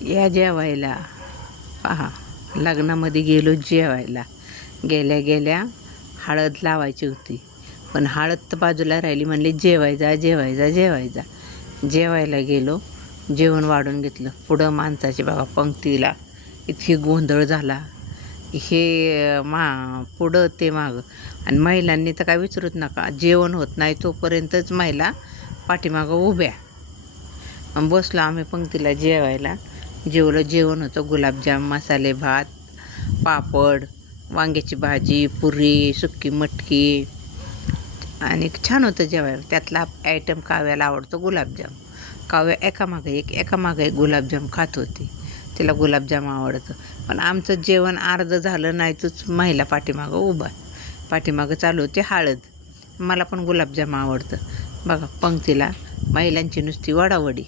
या जेवायला. पहा, लग्नामध्ये गेलो जेवायला. गेल्या गेल्या हळद लावायची होती, पण हळद तर बाजूला राहिली. म्हणले जेवायचा जेवायचा जेवायचा. जेवायला गेलो, जेवण वाढून घेतलं. पुढं माणसाची बघा पंक्तीला इतकी गोंधळ झाला. हे पुढं ते मागं. आणि महिलांनी तर काय विचारूच नका, जेवण होत नाही तोपर्यंतच महिला पाठीमागं उभ्या. बसलो आम्ही पंक्तीला जेवायला. जेवण होतं गुलाबजाम, मसाले भात, पापड, वांग्याची भाजी, पुरी, सुक्की मटकी आणि छान होतं जेवायला. त्यातला आयटम काव्याला आवडतो गुलाबजाम. काव्या एकामागे एक गुलाबजाम खात होती. तिला गुलाबजाम आवडतं. पण आमचं जेवण अर्धं झालं नाही, तूच महिला पाठीमागं उभा. पाठीमागं चालू होते हळद. मला पण गुलाबजाम आवडतं. बघा पंक्तीला महिलांची नुसती वडावडी.